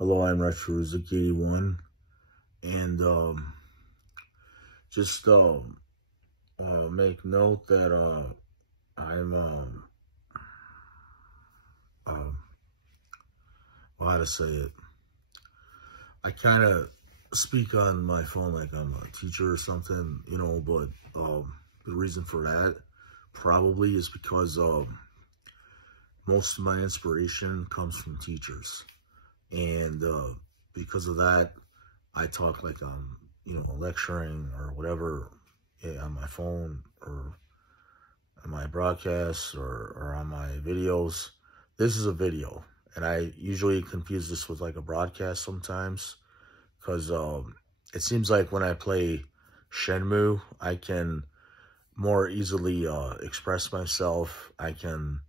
Hello, I'm RetroRyoHazuki81, and just make note that I'm well, how to say it? I kind of speak on my phone like I'm a teacher or something, you know. But the reason for that probably is because most of my inspiration comes from teachers. And because of that, I talk like I'm, lecturing or whatever, on my phone or on my broadcasts or on my videos. This is a video, and I usually confuse this with like a broadcast sometimes, because it seems like when I play Shenmue, I can more easily express myself. I can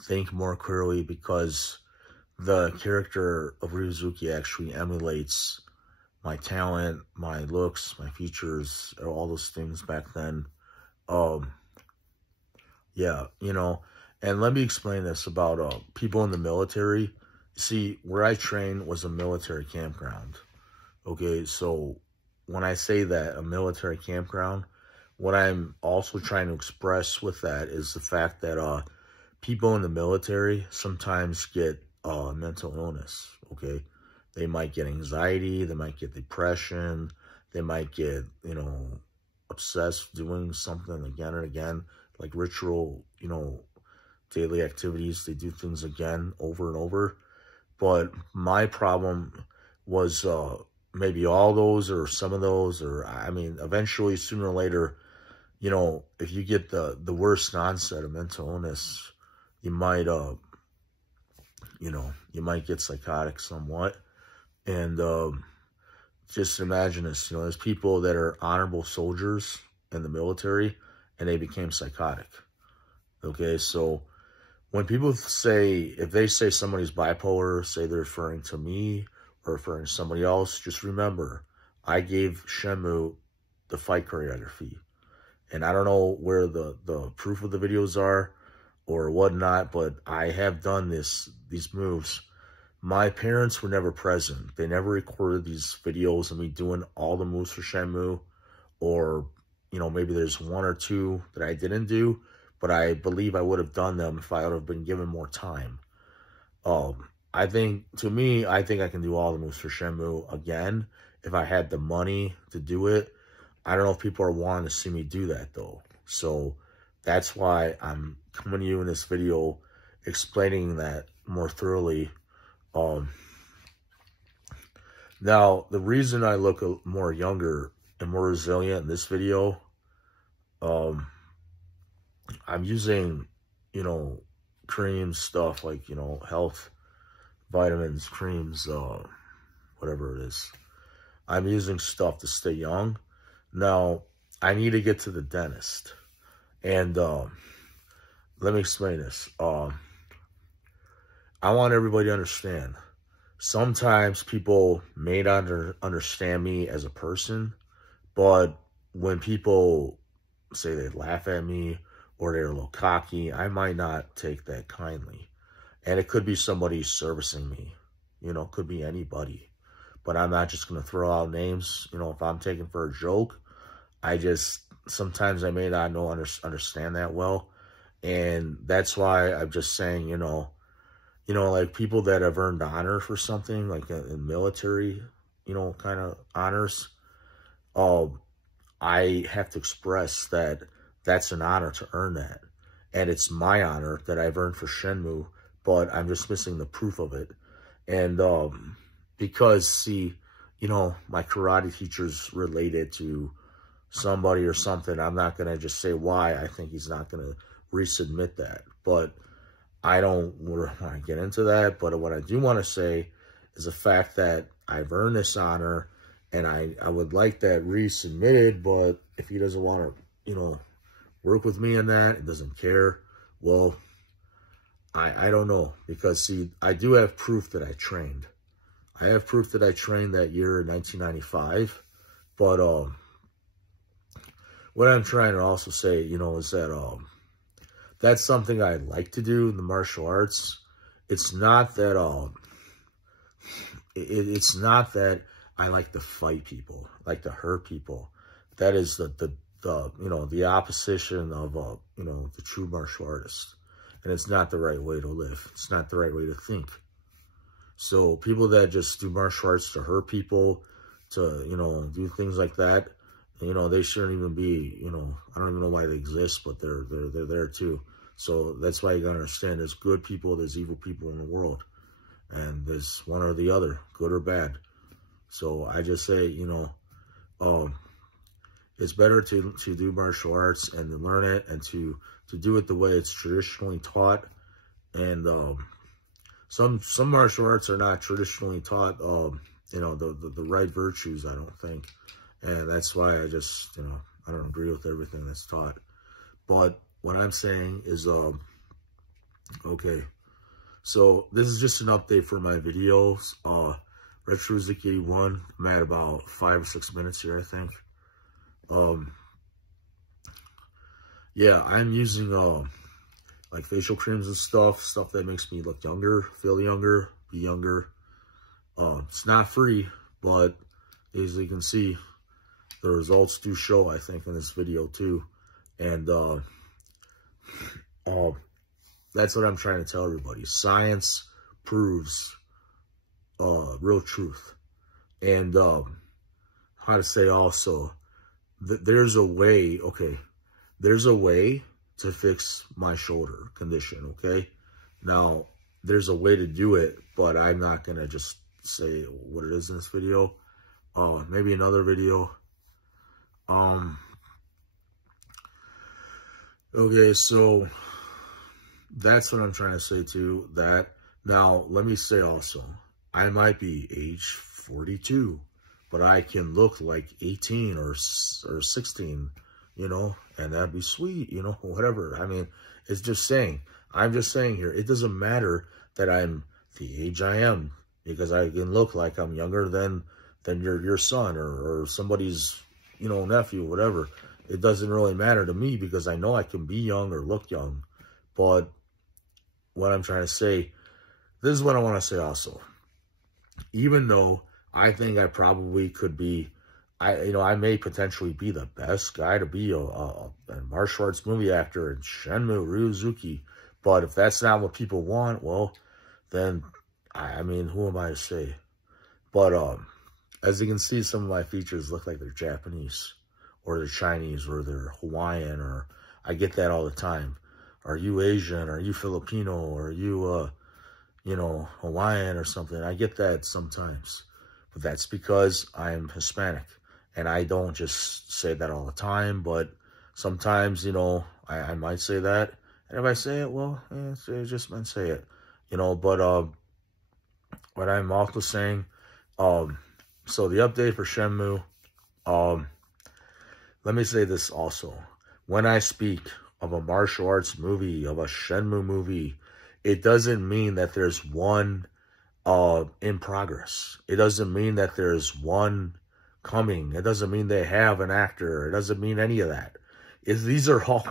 think more clearly because the character of Ryohazuki actually emulates my talent, my looks, my features, all those things back then. Yeah, and let me explain this about people in the military. See, where I trained was a military campground. Okay, so when I say that, a military campground, what I'm also trying to express with that is the fact that people in the military sometimes get mental illness, okay? They might get anxiety, they might get depression, they might get, obsessed doing something again and again, like ritual, daily activities. They do things again over and over. But my problem was maybe all those or some of those, or I mean, eventually, sooner or later, if you get the worst onset of mental illness, you might, you might get psychotic somewhat. And just imagine this, there's people that are honorable soldiers in the military and they became psychotic. Okay, so when people say, if they say somebody's bipolar, say they're referring to me or referring to somebody else, just remember, I gave Shenmue the fight choreography. And I don't know where the proof of the videos are or whatnot, but I have done these moves. My parents were never present. They never recorded these videos of me doing all the moves for Shenmue, or, maybe there's one or two that I didn't do, but I believe I would have done them if I would have been given more time. I think I can do all the moves for Shenmue again if I had the money to do it. I don't know if people are wanting to see me do that, though. So that's why I'm coming to you in this video explaining that more thoroughly. Now, the reason I look more younger and more resilient in this video, I'm using, creams, stuff like, health, vitamins, creams, whatever it is. I'm using stuff to stay young. Now, I need to get to the dentist. And let me explain this. I want everybody to understand. Sometimes people may not understand me as a person, but when people say they laugh at me or they're a little cocky, I might not take that kindly. And it could be somebody servicing me. It could be anybody. But I'm not just going to throw out names. If I'm taken for a joke, sometimes I may not understand that well. And that's why I'm just saying, like people that have earned honor for something, like in military, kind of honors, I have to express that that's an honor to earn that. And it's my honor that I've earned for Shenmue, but I'm just missing the proof of it. And because, see, my karate teacher's related to somebody or something, I'm not going to just say why. I think he's not going to resubmit that. But I don't want to get into that. But what I do want to say is the fact that I've earned this honor, and I would like that resubmitted. But if he doesn't want to, work with me on that, and doesn't care, well, I don't know. Because, see, I do have proof that I trained. I have proof that I trained that year in 1995. But what I'm trying to also say, is that that's something I like to do in the martial arts. It's not that it's not that I like to fight people, like to hurt people. That is the you know, the opposition of you know, the true martial artist. And it's not the right way to live. It's not the right way to think. So people that just do martial arts to hurt people, to, you know, do things like that, you know, they shouldn't even be, you know, I don't even know why they exist, but they're there too. So that's why you gotta understand, there's good people, there's evil people in the world. And there's one or the other, good or bad. So I just say, you know, it's better to do martial arts and to learn it and to do it the way it's traditionally taught. And some martial arts are not traditionally taught, you know, the right virtues, I don't think. And that's why I just, you know, I don't agree with everything that's taught. But what I'm saying is, okay, so this is just an update for my videos. RetroRyoHazuki81, I'm at about 5 or 6 minutes here, I think. Yeah, I'm using, like facial creams and stuff that makes me look younger, feel younger, be younger. It's not free, but as you can see, the results do show, I think, in this video too. And that's what I'm trying to tell everybody. Science proves real truth. And how to say also, there's a way, okay, there's a way to fix my shoulder condition, okay? Now, there's a way to do it, but I'm not going to just say what it is in this video. Maybe another video. Okay, so that's what I'm trying to say too. That now, let me say also, I might be age 42, but I can look like 18 or 16, you know, and that'd be sweet, you know, whatever. I mean, it's just saying, I'm just saying here, it doesn't matter that I'm the age I am, because I can look like I'm younger than your son or somebody's, you know, nephew, whatever. It doesn't really matter to me, because I know I can be young or look young. But what I'm trying to say, this is what I want to say also. Even though I think I probably could be, I may potentially be the best guy to be a martial arts movie actor in Shenmue, Ryozuki. But if that's not what people want, well, then, I mean, who am I to say? But as you can see, some of my features look like they're Japanese, or they're Chinese, or they're Hawaiian, or I get that all the time. Are you Asian? Are you Filipino? Are you, you know, Hawaiian or something? I get that sometimes. But that's because I'm Hispanic. And I don't just say that all the time, but sometimes, you know, I might say that. And if I say it, well, yeah, I just might say it. You know, but what I'm also saying, so the update for Shenmue, let me say this also. When I speak of a martial arts movie, of a Shenmue movie, it doesn't mean that there's one in progress. It doesn't mean that there's one coming. It doesn't mean they have an actor. It doesn't mean any of that. These are all,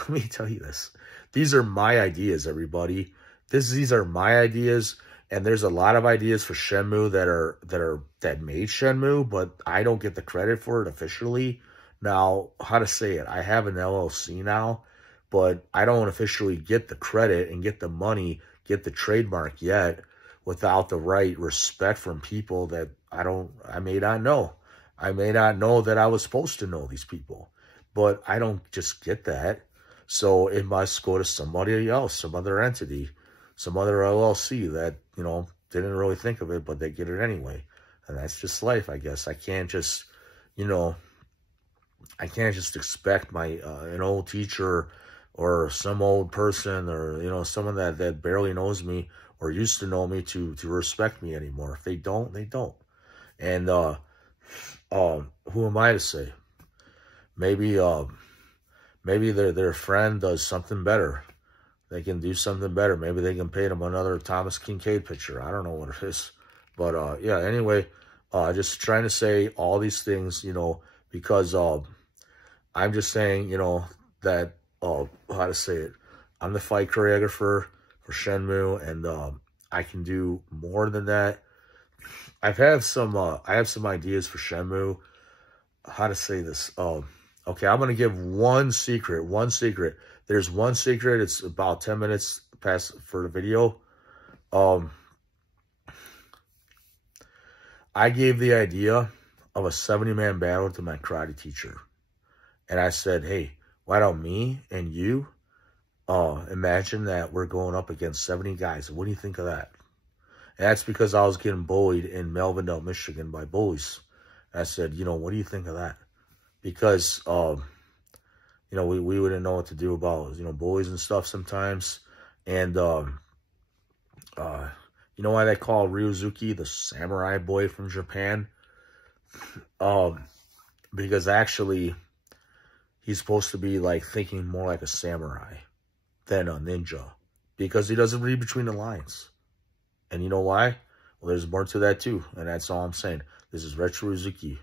let me tell you this. These are my ideas, everybody. These are my ideas, and there's a lot of ideas for Shenmue that made Shenmue, but I don't get the credit for it officially. Now, how to say it? I have an LLC now, but I don't officially get the credit and get the money, get the trademark yet, without the right respect from people that I may not know. I may not know that I was supposed to know these people, but I don't just get that. So it must go to somebody else, some other entity, some other LLC that, you know, didn't really think of it, but they get it anyway. And that's just life, I guess. I can't just, you know, I can't just expect my, an old teacher or some old person or, you know, someone that barely knows me or used to know me to respect me anymore. If they don't, they don't. And who am I to say? Maybe maybe their friend does something better. They can do something better. Maybe they can pay them another Thomas Kincaid picture. I don't know what it is. But yeah, anyway, just trying to say all these things, you know, because I'm just saying, you know, that, how to say it, I'm the fight choreographer for Shenmue, and I can do more than that. I have some ideas for Shenmue. How to say this? Okay, I'm gonna give one secret. One secret. There's one secret. It's about 10 minutes past for the video. I gave the idea of a 70-man battle to my karate teacher. And I said, hey, why don't me and you imagine that we're going up against 70 guys. What do you think of that? And that's because I was getting bullied in Melvindale, Michigan by bullies. And I said, you know, what do you think of that? Because, you know, we wouldn't know what to do about, you know, bullies and stuff sometimes. And, you know why they call Ryozuki the samurai boy from Japan? Because actually, he's supposed to be like thinking more like a samurai than a ninja. Because he doesn't read between the lines. And you know why? Well, there's more to that too. And that's all I'm saying. This is RetroRyoHazuki81.